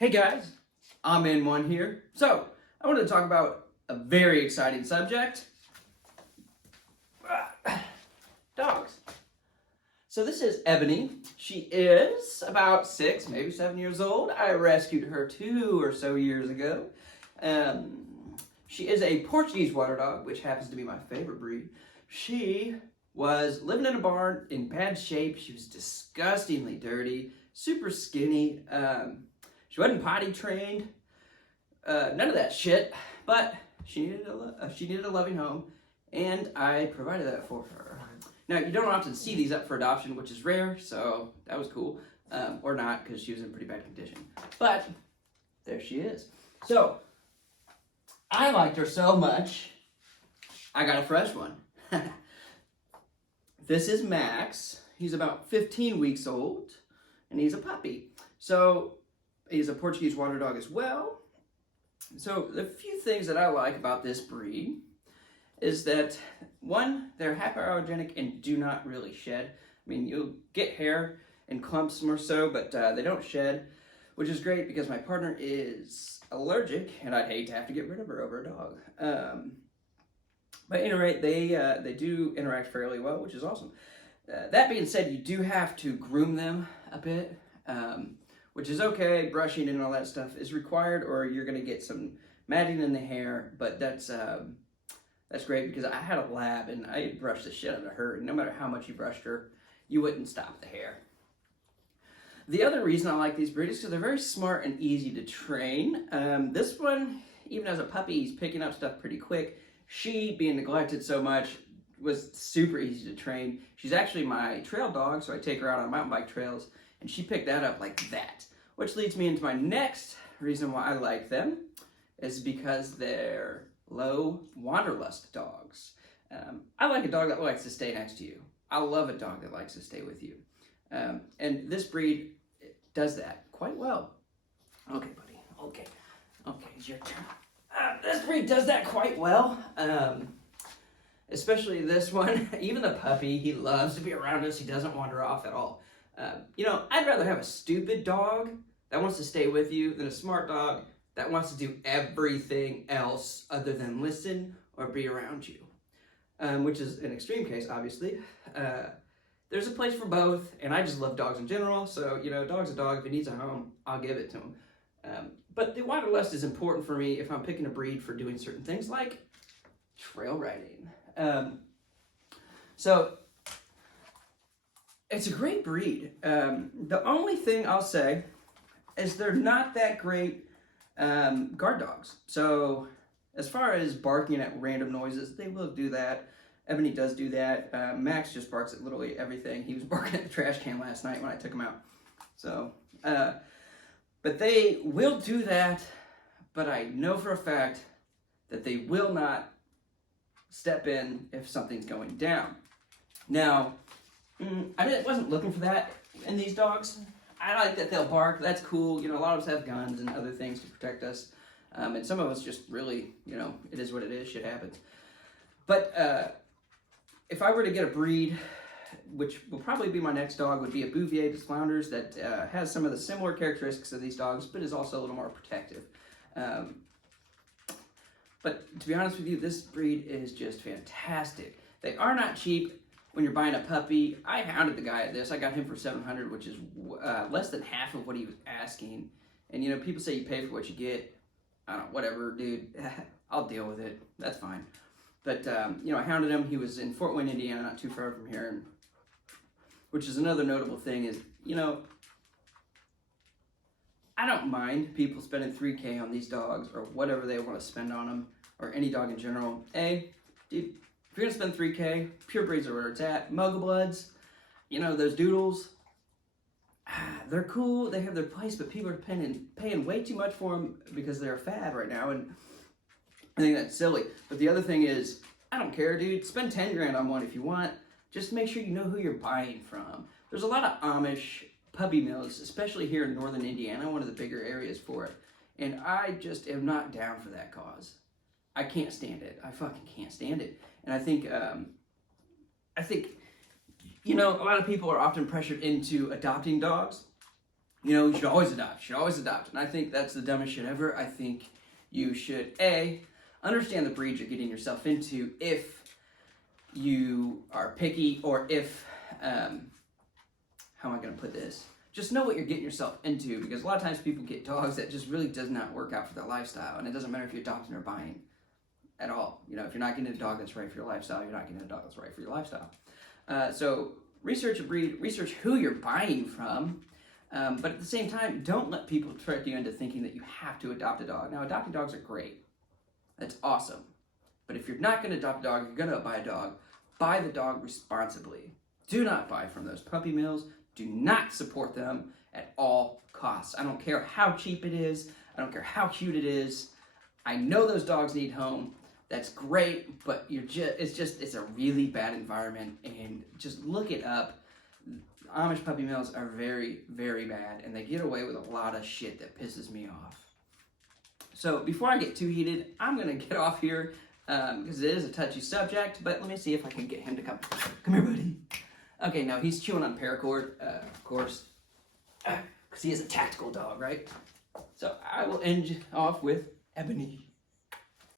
Hey guys, I'm in one here. So, I wanted to talk about a very exciting subject. Dogs. So this is Ebony. She is about 6, maybe 7 years old. I rescued her 2 or so years ago. She is a Portuguese water dog, which happens to be my favorite breed. She was living in a barn in bad shape. She was disgustingly dirty, super skinny. She wasn't potty trained, none of that shit, but she needed a loving home, and I provided that for her. Now, you don't often see these up for adoption, which is rare, so that was cool. Or not, because she was in pretty bad condition. But there she is. So, I liked her so much, I got a fresh one. This is Max. He's about 15 weeks old, and he's a puppy. So, he's a Portuguese water dog as well. So the few things that I like about this breed is that, one, they're hypoallergenic and do not really shed. I mean, you'll get hair and clumps more so, but they don't shed, which is great because my partner is allergic, and I'd hate to have to get rid of her over a dog. But at any rate, they do interact fairly well, which is awesome. That being said, you do have to groom them a bit. Which is okay. Brushing and all that stuff is required, or you're going to get some matting in the hair, but that's great because I had a lab and I brushed the shit out of her, and no matter how much you brushed her, you wouldn't stop the hair. The other reason I like these breeds is because they're very smart and easy to train. This one, even as a puppy, he's picking up stuff pretty quick. She, being neglected so much, was super easy to train. She's actually my trail dog, so I take her out on mountain bike trails, and she picked that up like that. Which leads me into my next reason why I like them, is because they're low wanderlust dogs. I like a dog that likes to stay next to you. I love a dog that likes to stay with you. And this breed does that quite well. Okay, buddy. Okay, it's your turn. This breed does that quite well. Especially this one. Even the puppy, he loves to be around us. He doesn't wander off at all. I'd rather have a stupid dog that wants to stay with you than a smart dog that wants to do everything else other than listen or be around you. Which is an extreme case, obviously. There's a place for both, and I just love dogs in general, so, dog's a dog. If he needs a home, I'll give it to him. But the wanderlust is important for me if I'm picking a breed for doing certain things like trail riding. So, it's a great breed. The only thing I'll say is they're not that great guard dogs. So as far as barking at random noises, they will do that. Ebony does do that. Max just barks at literally everything. He was barking at the trash can last night when I took him out. So, but they will do that, but I know for a fact that they will not step in if something's going down. Now, I wasn't looking for that in these dogs. I like that they'll bark. That's cool. A lot of us have guns and other things to protect us. And some of us just really, it is what it is. Shit happens. But if I were to get a breed, which will probably be my next dog, would be a Bouvier de Flanders that has some of the similar characteristics of these dogs, but is also a little more protective. But to be honest with you, this breed is just fantastic. They are not cheap. When you're buying a puppy, I hounded the guy at this. I got him for $700, which is less than half of what he was asking. And people say you pay for what you get. I don't know, whatever, dude. I'll deal with it. That's fine. But I hounded him. He was in Fort Wayne, Indiana, not too far from here. And, which is another notable thing is, I don't mind people spending $3K on these dogs or whatever they want to spend on them, or any dog in general. Dude. If you're going to spend $3K, pure breeds are where it's at. Mugglebloods, those doodles, they're cool. They have their place, but people are paying way too much for them because they're a fad right now, and I think that's silly. But the other thing is, I don't care, dude. Spend 10 grand on one if you want. Just make sure you know who you're buying from. There's a lot of Amish puppy mills, especially here in northern Indiana, one of the bigger areas for it. And I just am not down for that cause. I can't stand it. I fucking can't stand it. And I think, a lot of people are often pressured into adopting dogs You know, you should always adopt. You should always adopt. And I think that's the dumbest shit ever. I think you should, A, understand the breed you're getting yourself into if you are picky, or if, how am I going to put this? Just know what you're getting yourself into, because a lot of times people get dogs that just really does not work out for their lifestyle. And it doesn't matter if you're adopting or buying at all. You know, if you're not getting a dog that's right for your lifestyle, you're not getting a dog that's right for your lifestyle. So research a breed, research who you're buying from. But at the same time, don't let people trick you into thinking that you have to adopt a dog. Now, adopting dogs are great. That's awesome. But if you're not going to adopt a dog, you're going to buy a dog, buy the dog responsibly. Do not buy from those puppy mills. Do not support them at all costs. I don't care how cheap it is. I don't care how cute it is. I know those dogs need home. That's great, but it's a really bad environment, and just look it up. Amish puppy mills are very, very bad, and they get away with a lot of shit that pisses me off. So before I get too heated, I'm going to get off here because it is a touchy subject, but let me see if I can get him to come. Come here, buddy. Okay, now he's chewing on paracord, of course, because he is a tactical dog, right? So I will end off with Ebony.